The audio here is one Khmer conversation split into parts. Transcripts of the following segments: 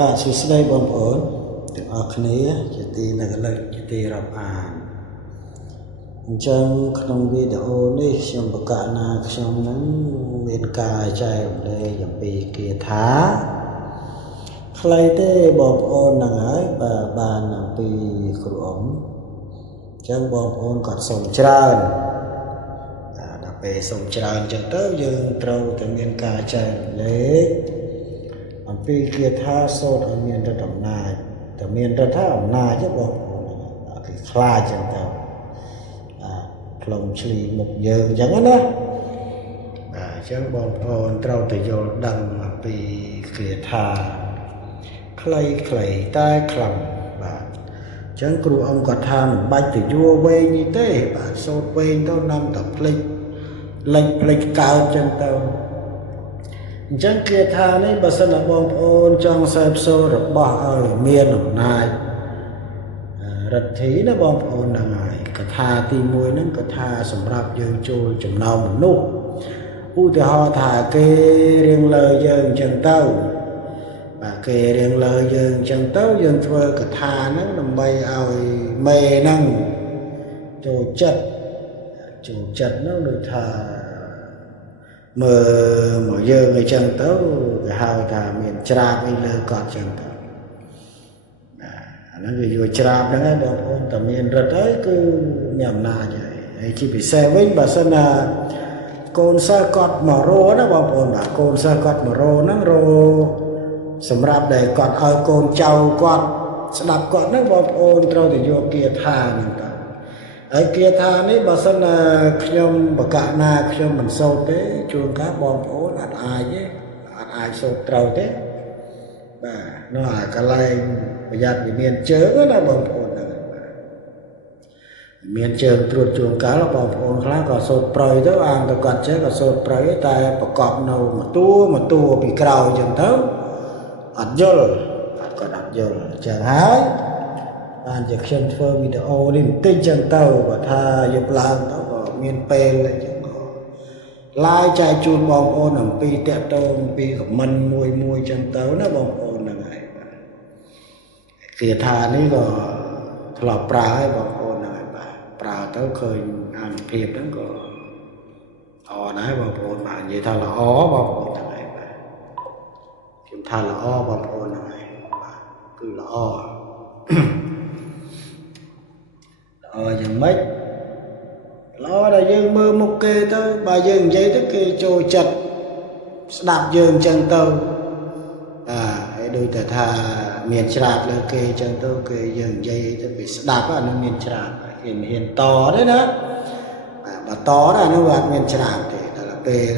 បាទសួស្តីបងប្អូនទាំងអស់គ្នាជាទីនៅកន្លែងជាទីរាប់អានអញ្ចឹងក្នុងវីដេអូនេះខ្ញុំបកណាខ្ញុំនឹងមានការចែករំលែកអំពីគាថាខ្លីទេបងប្អូនហ្នឹងហើយបាទបានអំពីគ្រូអ៊ំអញ្ចឹងបងប្អូនក៏សូមច្រើនដល់ពេលសូមច្រើនអញ្ចឹងទៅយើងត្រូវតែមានការចែករំលែកអំពីគាថាសូត្រឲ្យមានរដ្ឋអំណាចតែមានរដ្ឋអំណាចទេបងប្អូនគេខ្លាចអញ្ចឹងទៅផ្លុំឆ្លីមុខយើងអញ្ចឹងណាបាទអញ្ចឹងបងប្អូនត្រូវតែយល់ដឹងអំពីគាថាខ្លីតែខ្លាំងបាទអញ្ចឹងគ្រូអង្គគាត់ថាមិនបាច់ទៅយួរវែងនេះទេបាទសូត្រវែងទៅនាំតែភ្លេចផ្លេចកើតអញ្ចឹងទៅអញ្ចឹងគាថានេះបើសិនជាបងប្អូនចង់សេពសូត្ររបស់ឲ្យមានអំណាចរដ្ឋីណាបងប្អូនហ្នឹងហើយកថាទី1ហ្នឹងកថាសម្រាប់យើងចូលចំណោមមនុស្សឧទាហរណ៍ថាគេរៀងលើយើងអញ្ចឹងទៅបាទគេរៀងលើយើងអញ្ចឹងទៅយើងធ្វើកថាហ្នឹងដើម្បីឲ្យមេហ្នឹងចូលចិត្តហ្នឹងដូចថាមើលមកយើងអីចឹងទៅគេហៅថាមានច្រាបអីលើគាត់ចឹងទៅអាហ្នឹងវាយកច្រាបហ្នឹងឯងបងប្អូនតែមានរឹតហើយគឺមានអំណាចហើយជាពិសេសវិញបើសិនណាកូនសិស្សគាត់មករោណាបងប្អូនបាទកូនសិស្សគាត់មករោហ្នឹងរោសម្រាប់ដែលគាត់ឲ្យកូនចៅគាត់ស្ដាប់គាត់ហ្នឹងបងប្អូនត្រូវតែយកគាថាហ្នឹងទៅហើយគាថានេះបើសិនណាខ្ញុំបកណាខ្ញុំមិនសូត្រទេជួនកាលបងប្អូនអត់អាចសូត្រត្រូវទេបាទនៅអាកន្លែងប្រយ័ត្នវាមានជើងណាបងប្អូនហ្នឹងមានជើងត្រួតជួនកាលបងប្អូនខ្លះក៏សូត្រប្រយទៅអាងទៅគាត់ចេះក៏សូត្រប្រយតែប្រកបនៅមួយតួពីក្រោយចឹងទៅអត់យល់គាត់អត់យល់ចឹងហើយបានជាខ្ញុំធ្វើវីដេអូនេះបន្តិចចឹងទៅបើថាយកឡើងទៅក៏មានពេលអញ្ចឹងក៏ឡាយចែកជូនបងប្អូនអំពីតកតងអំពីខមមិនមួយចឹងទៅណាបងប្អូនហ្នឹងហើយគាថានេះក៏ធ្លាប់ប្រើឲ្យបងប្អូនហ្នឹងហើយបាទប្រើទៅឃើញអានុភាពហ្នឹងក៏ល្អដែរបងប្អូនបាទនិយាយថាល្អបងប្អូនហ្នឹងហើយបាទខ្ញុំថាល្អបងប្អូនហ្នឹងហើយបាទគឺល្អយ៉ាងម៉េចល្អដែលយើងមើលមុខគេទៅបើយើងនិយាយទៅគេចូលចិត្តស្ដាប់យើងអញ្ចឹងទៅហើយដូចតែថាមានច្រាបលើគេអញ្ចឹងទៅគេយើងនិយាយទៅគេស្ដាប់អានោះមានច្រាបគេមិនហ៊ានតទេណាបាទបើតអានោះអត់មានច្រាបទេដល់ពេល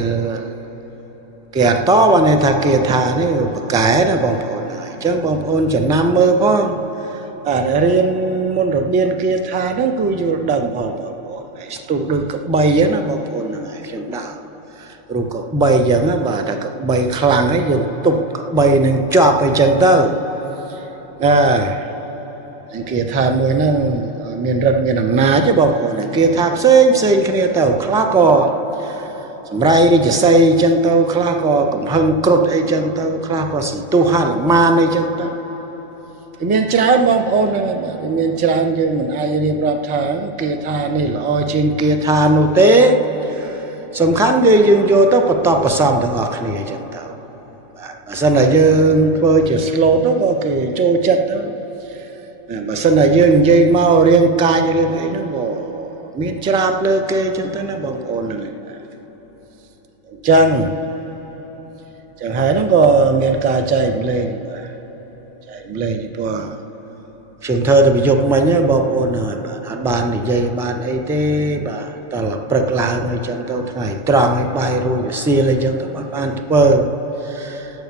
គេអត់តបានន័យថាគេថានេះបកែណាបងប្អូនអញ្ចឹងបងប្អូនចំណាំមើលផងរៀនមុនរបៀនគាថាហ្នឹងគឺយល់ដឹងផងបងប្អូនហើយស្ទុះដូចកបីហ្នឹងណាបងប្អូនហ្នឹងហើយខ្ញុំដាក់រូបកបីអញ្ចឹងណាបាទតែកបីខ្លាំងហើយយើងទប់កបីនឹងជាប់អីចឹងទៅនឹងគាថាមួយហ្នឹងមានរដ្ឋមានអំណាចទេបងប្អូនគាថាផ្សេងគ្នាទៅខ្លះក៏សម្រៃរាជសីអញ្ចឹងទៅខ្លះក៏កំហឹងគ្រុតអីចឹងទៅខ្លះក៏សន្ទុះហនុមានអីចឹងទៅមានច្រើនបងប្អូនហ្នឹងមានច្រើនយើងមិនអាចរៀបរាប់ថាគាថានេះល្អជាងគាថានោះទេសំខាន់គឺយើងយកទៅបន្តផ្សំទាំងអស់គ្នាអញ្ចឹងទៅបាទបើសិនតែយើងធ្វើជា slow ទៅក៏គេចូលចិត្តទៅបើសិនតែយើងនិយាយមករៀងកាយរៀងអីហ្នឹងក៏មានច្រាបលើគេអញ្ចឹងទៅណាបងប្អូនហ្នឹងអញ្ចឹងហើយហ្នឹងក៏មានការចែកម្លែងព្រោះខ្ញុំធ្វើទៅយប់មិញបងប្អូនហើយបាទអត់បាននិយាយបានអីទេបាទតើព្រឹកឡើងអីចឹងទៅថ្ងៃត្រង់ឲ្យបាយរួចសៀលអីចឹងទៅបានធ្វើ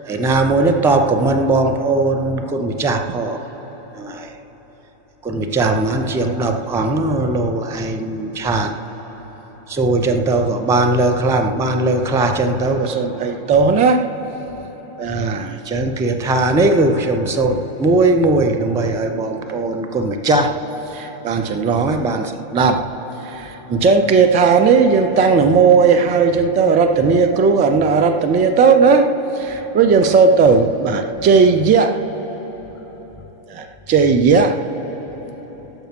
ហើយណាមួយនេះតបខមមិនបងប្អូនគុណម្ចាស់ផងហ្នឹងហើយគុណម្ចាស់ប្រហែលជាង10អង្គលោកឯងឆាតសួរចឹងទៅក៏បានលើខ្លះបានលើខ្លះចឹងទៅក៏សូមអីតោណាចឹងគាថានេះគឺខ្ញុំសូត្រមួយដើម្បីឲ្យបងប្អូនគុណម្ចាស់បានចម្លងឲ្យបានស្ដាប់អញ្ចឹងគាថានេះយើងតាំងនមោឲ្យហើយអញ្ចឹងទៅរតនាគ្រូអនរតនាទៅណាព្រោះយើងសូត្រទៅបាទជ័យយៈ chạy á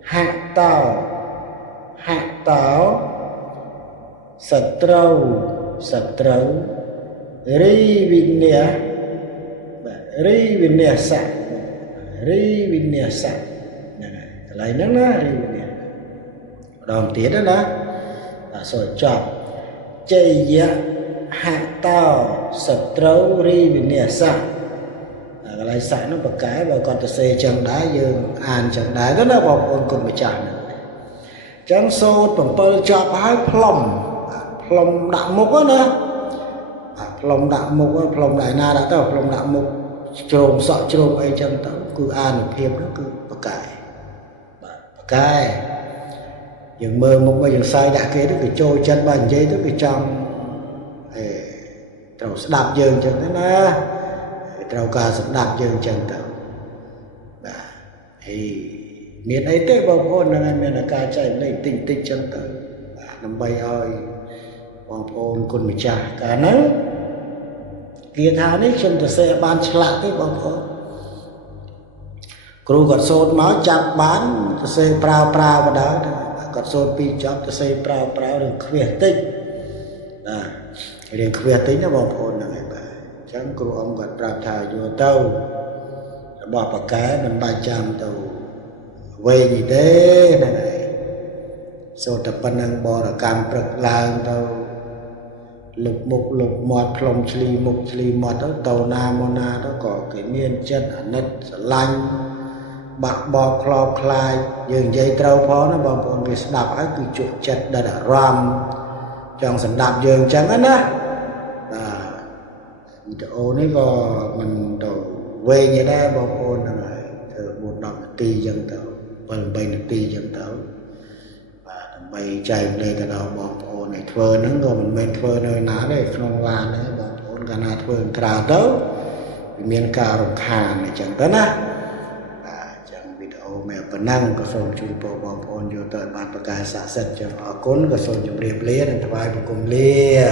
hạ tao sạch trâu ri vinh nè sạch lại nó ri vinh nè đòn tiếng đó đó rồi chọn chạy á hạ tao sạch trâu ri vinh nè sạch lại sạch nó bật cái và còn ta xây chân đá dương an chân đá rất là bọc ôn cùng với chàng chẳng sốt bằng bơ chọc hái plom đạm mục á nè plom đạm mục á plom đại na đã tao plom đạm mục trồm sọ trồm ấy chân tao cứ an một hiệp nó cứ bật cái dừng mơ mục mà dừng sai đã kế nó cứ trôi chân bàn dây nó cứ trong tao đạp dương chân thế nè trâu ca sẽ đạp dương chân tao thì miền ấy tế bông ôn là ngày miền là ca chạy lên tinh chân tao nằm bay ơi bông ôn con mì chả cả nắng kia thao ní chân tao sẽ ban chạ cái bông ôn kêu gọt sốt máu chặt bán tao sẽ prao vào đó gọt sốt pi chóp tao sẽ prao đừng khuyết tích đừng khuyết tích nó bông ôn là ngày chẳng cô ông gật rạp thảo vô tâu bỏ bạc cái mình 300 tàu về gì thế này số tập bản năng bỏ là cam trực làng tàu lục mọt plom chli mọt đó tàu mô na đó có cái miên chân nứt lanh bạc bò clop khai dừng dây trâu phó nó bằng bọn việc đạp ấy cứ chuột chật đã ram trong sẵn đạp dừng chẳng á ná video này có mình đầu về như đây bông ôn là một đọc tì dân tàu phần bay là tì dân tàu và bay chạy lên từ đầu bông ôn này thơ nó rồi mình thơ nơi ná đây không vào đấy bông ôn cả nát thơ trào tấu miền cao rộng hàn này chẳng tới á chẳng video mẹ phần năng có xong chú bộ bông ôn vô tới bàn bạc cái xã sạch cho họ cốn có xong chụp liệp lia nên thầy cùng lia